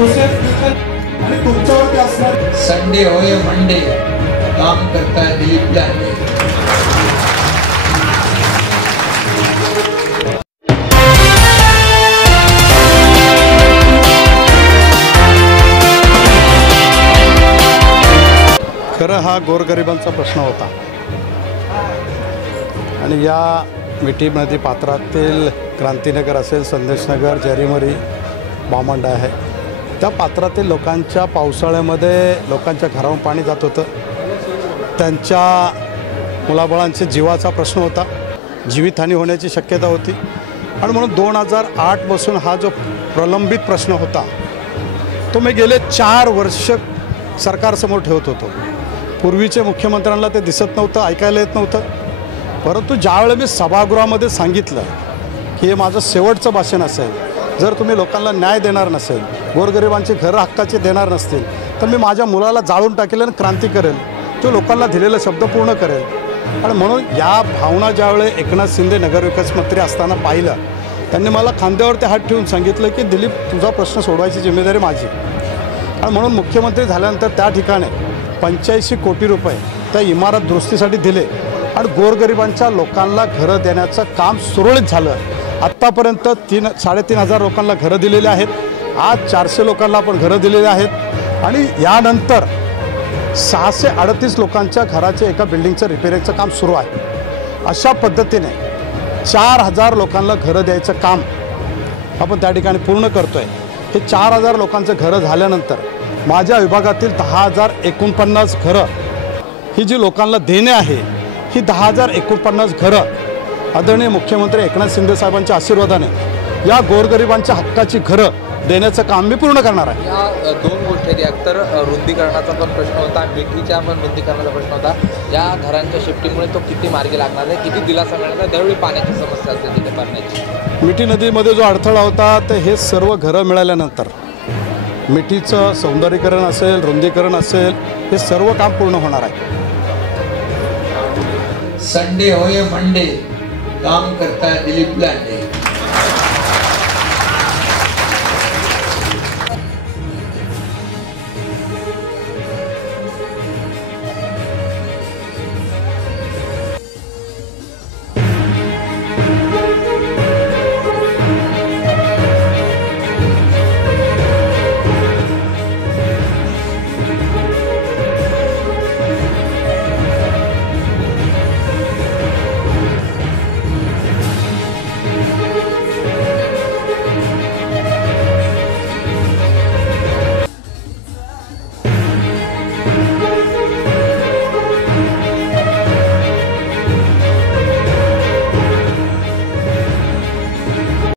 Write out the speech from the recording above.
Process आणि तुमच्यावरती असणार संडे हो या मंडे काम करता दिलीप लांडे। खरं हा गोरगरिबांचा प्रश्न होता आणि या मिठी नदी पात्रातील क्रांतीनगर असेल, संदेशनगर, जरीमरी, बामंडा आहे, त्या पात्रातील लोकांच्या पावसाळ्यामध्ये लोकांच्या घरावरून पाणी जात होतं। त्यांच्या मुलाबाळांच्या जीवाचा प्रश्न होता, जीवितहानी होण्याची शक्यता होती आणि म्हणून 2008 पासून हा जो प्रलंबित प्रश्न होता तो मी गेले 4 वर्ष सरकारसमोर ठेवत होतो। पूर्वीचे मुख्यमंत्र्यांना ते दिसत नव्हतं, ऐकायला येत नव्हतं, परंतु ज्यावेळेला मी सभागृहामध्ये सांगितलं की हे माझं शेवटचं भाषण असेल, जर तुम्ही लोकांना न्याय देणार नसेल, गोरगरिबांची घरं हक्काची देणार नसतील, तर मी माझ्या मुलाला जाळून टाकेल आणि क्रांती करेल, तो लोकांना दिलेला शब्द पूर्ण करेल। आणि म्हणून या भावना ज्यावेळेला एकनाथ शिंदे नगरविकास मंत्री असताना पाहिलं, त्यांनी मला खांद्यावरती हात ठेवून सांगितलं की दिलीप, तुझा प्रश्न सोडवायची जिम्मेदारी माझी। आणि म्हणून मुख्यमंत्री झाल्यानंतर त्या ठिकाणी 85 कोटी रुपये त्या इमारत दुरुस्तीसाठी दिले आणि गोरगरिबांच्या लोकांना घरं देण्याचं काम सुरळीत झालं। आत्तापर्यंत 3,500 लोकांना घरं दिलेली आहेत, आज 400 लोकांना आपण घरं दिलेली आहेत आणि यानंतर 638 लोकांच्या घराचे एका बिल्डिंगचं रिपेअरिंगचं काम सुरू आहे। अशा पद्धतीने 4000 लोकांना घरं द्यायचं काम आपण त्या ठिकाणी पूर्ण करतो आहे। हे 4000 लोकांचं घरं झाल्यानंतर माझ्या विभागातील 10,049 घरं ही जी लोकांना देणे आहे, ही 10,049 घरं आदरणीय मुख्यमंत्री एकनाथ शिंदे साहेबांच्या आशीर्वादाने या गोरगरिबांच्या हक्काची घरं देण्याचं काम मी पूर्ण करणार आहे। या 2 गोष्टी आहेत, एकतर रुंदीकरणाचा पण प्रश्न होता, मिठीच्या पण रुंदीकरणाचा प्रश्न होता। या घरांच्या शिफ्टिंगमुळे तो किती मार्गी लागणार आहे, किती दिलासा मिळणार आहे, दरवेळी पाण्याची समस्या असते तिथे पाण्याची। मिठी नदीमध्ये जो अडथळा होता ते हे सर्व घरं मिळाल्यानंतर मिठीचं सौंदर्यीकरण असेल, रुंदीकरण असेल, हे सर्व काम पूर्ण होणार आहे। संडे हो या मंडे काम करता दिलीप लांडे।